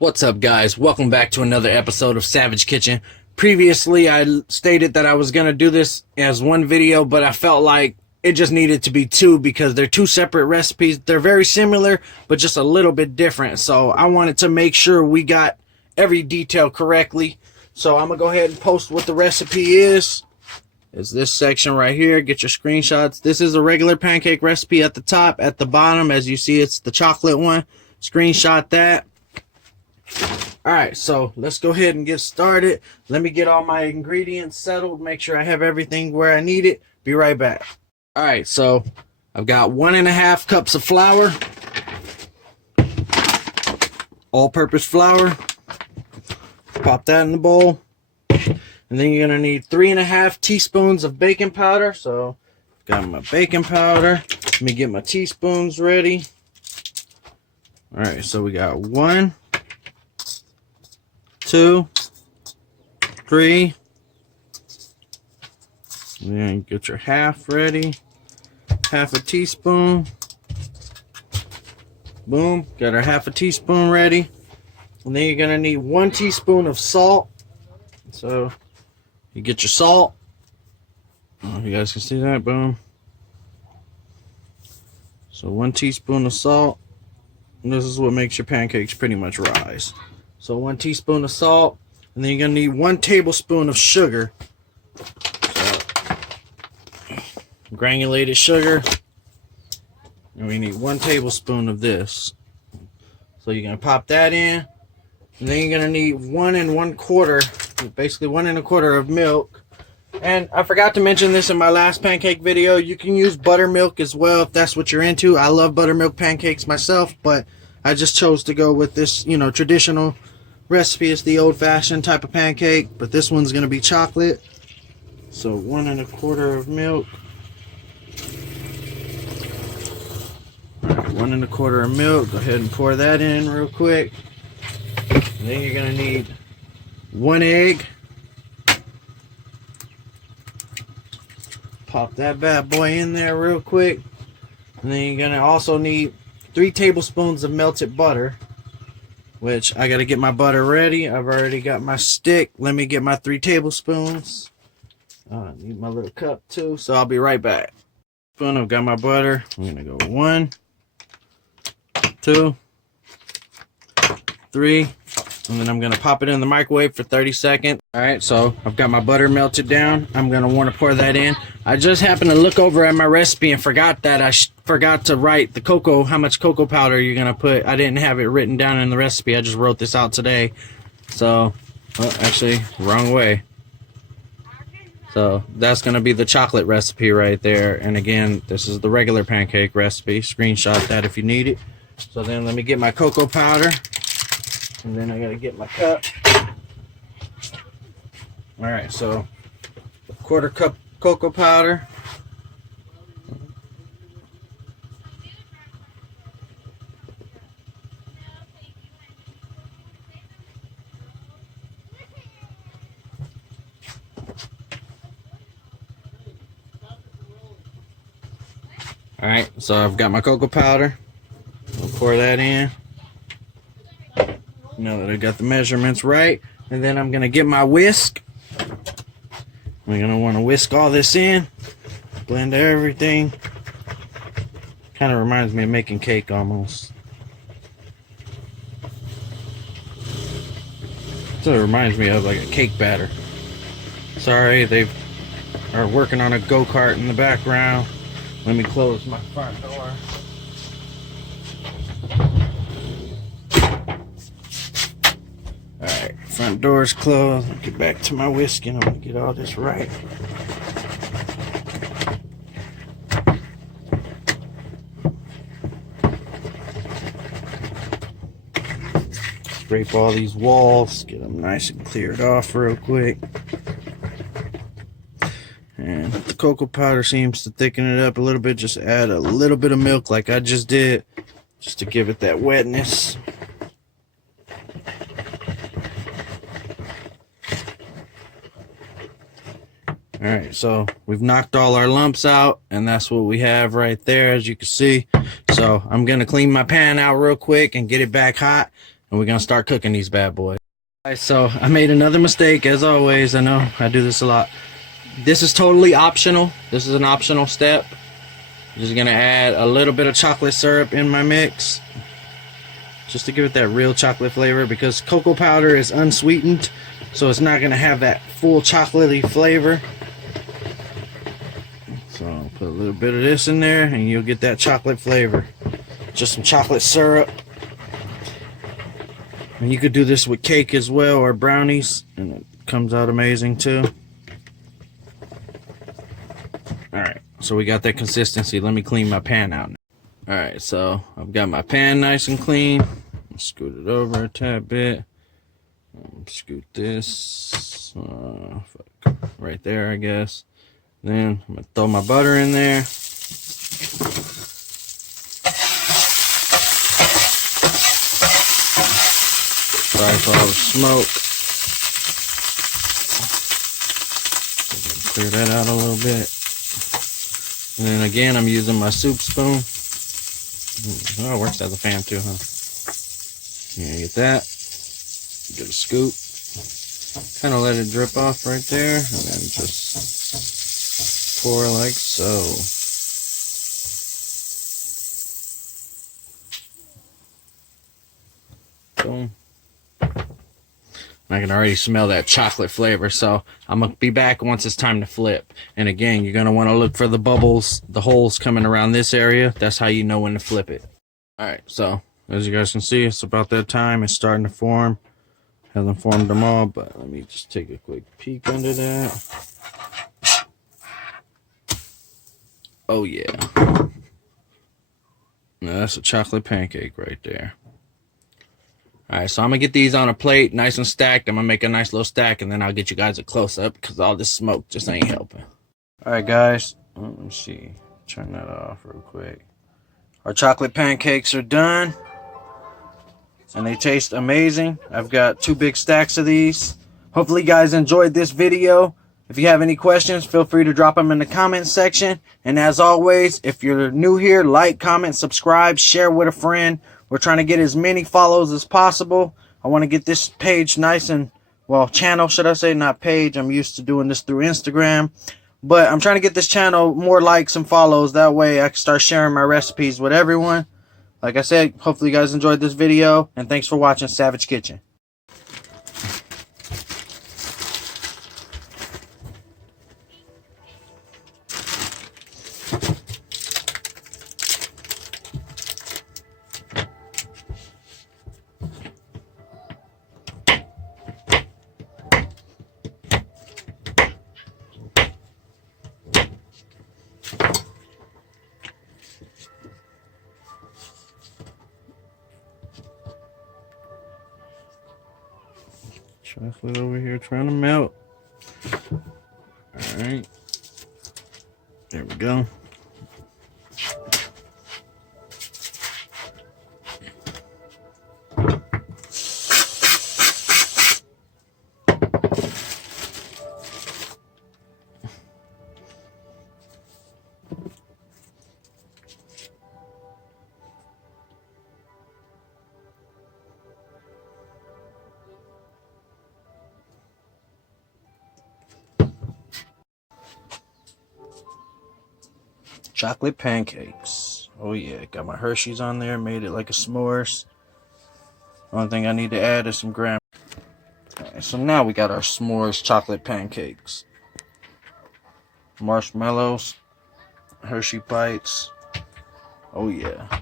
What's up, guys? Welcome back to another episode of Savage Kitchen. Previously, I stated that I was going to do this as one video, but I felt like it just needed to be two because they're two separate recipes. They're very similar, but just a little bit different. So I wanted to make sure we got every detail correctly. So I'm going to go ahead and post what the recipe is. It's this section right here. Get your screenshots. This is a regular pancake recipe at the top. At the bottom, as you see, it's the chocolate one. Screenshot that. Alright, so let's go ahead and get started. Let me get all my ingredients settled, make sure I have everything where I need it. Be right back. Alright, so I've got 1.5 cups of flour, all-purpose flour. Pop that in the bowl. And then you're going to need 3.5 teaspoons of baking powder. So got my baking powder. Let me get my teaspoons ready. Alright, so we got 1, 2, 3. And then get your half ready. Half a teaspoon. Boom. Got our half a teaspoon ready. And then you're going to need 1 teaspoon of salt. So you get your salt. I don't know if you guys can see that. Boom. So 1 teaspoon of salt. And this is what makes your pancakes pretty much rise. So 1 teaspoon of salt, and then you're going to need 1 tablespoon of sugar. So, granulated sugar. And we need 1 tablespoon of this. So you're going to pop that in. And then you're going to need 1 1/4, basically 1 1/4 of milk. And I forgot to mention this in my last pancake video. You can use buttermilk as well if that's what you're into. I love buttermilk pancakes myself, but I just chose to go with this, traditional recipe. Is the old-fashioned type of pancake, but this one's going to be chocolate. So 1 1/4 of milk. All right, 1 1/4 of milk. Go ahead and pour that in real quick. And then you're going to need 1 egg. Pop that bad boy in there real quick. And then you're going to also need 3 tablespoons of melted butter, which I got to get my butter ready. I've already got my stick. Let me get my 3 tablespoons. I need my little cup too, so I'll be right back. I've got my butter. I'm going to go 1, 2, 3. And then I'm going to pop it in the microwave for 30 seconds. Alright, so I've got my butter melted down. I'm going to want to pour that in. I just happened to look over at my recipe and forgot that I forgot to write the cocoa, how much cocoa powder you're going to put. I didn't have it written down in the recipe. I just wrote this out today. So, actually, wrong way. So, that's going to be the chocolate recipe right there. And again, this is the regular pancake recipe. Screenshot that if you need it. So then let me get my cocoa powder. And then I gotta get my cup. Alright, so 1/4 cup cocoa powder. Alright, so I've got my cocoa powder. I'll pour that in. Now that I got the measurements right, and then I'm gonna get my whisk. We're gonna want to whisk all this in, blend everything. Kind of reminds me of making cake almost. So it reminds me of like a cake batter. Sorry, they are working on a go-kart in the background. Let me close my front door. Alright, front door's closed. I'll get back to my whisking. I'm going to get all this right. Scrape all these walls. Get them nice and cleared off real quick. And if the cocoa powder seems to thicken it up a little bit, just add a little bit of milk like I just did. Just to give it that wetness. Alright, so we've knocked all our lumps out, and that's what we have right there, as you can see. So I'm going to clean my pan out real quick and get it back hot, and we're gonna start cooking these bad boys. Alright, so I made another mistake, as always. I know I do this a lot. This is totally optional. This is an optional step. Just gonna add a little bit of chocolate syrup in my mix, just to give it that real chocolate flavor, because cocoa powder is unsweetened, so it's not gonna have that full chocolatey flavor. So I'll put a little bit of this in there and you'll get that chocolate flavor. Just some chocolate syrup. And you could do this with cake as well, or brownies, and it comes out amazing too. Alright, so we got that consistency. Let me clean my pan out now. Alright, so I've got my pan nice and clean. Scoot it over a tad bit. Scoot this right there, I guess. Then I'm gonna throw my butter in there. Sorry for all the smoke. Clear that out a little bit. And then again, I'm using my soup spoon. Oh, it works as a fan too, huh? Yeah, get that. Get a scoop. Kind of let it drip off right there, and then just pour like so. Boom. I can already smell that chocolate flavor, so I'm gonna be back once it's time to flip. And again, you're gonna want to look for the bubbles, the holes coming around this area. That's how you know when to flip it. Alright, so as you guys can see, it's about that time. It's starting to form. Hasn't formed them all, but let me just take a quick peek under that. Oh yeah. Now that's a chocolate pancake right there. Alright, so I'm going to get these on a plate, nice and stacked. I'm going to make a nice little stack, and then I'll get you guys a close-up, because all this smoke just ain't helping. Alright, guys. Let me see. Turn that off real quick. Our chocolate pancakes are done, and they taste amazing. I've got 2 big stacks of these. Hopefully, you guys enjoyed this video. If you have any questions, feel free to drop them in the comments section. And as always, if you're new here, like, comment, subscribe, share with a friend. We're trying to get as many follows as possible. I want to get this page nice and, well, channel, should I say, not page. I'm used to doing this through Instagram. But I'm trying to get this channel more likes and follows. That way I can start sharing my recipes with everyone. Like I said, hopefully you guys enjoyed this video. And thanks for watching Savage Kitchen. Chocolate over here trying to melt. Alright. There we go. Chocolate pancakes. Oh yeah, got my Hershey's on there, made it like a s'mores. Only thing I need to add is some graham. Okay, so now we got our s'mores chocolate pancakes. Marshmallows, Hershey bites. Oh yeah.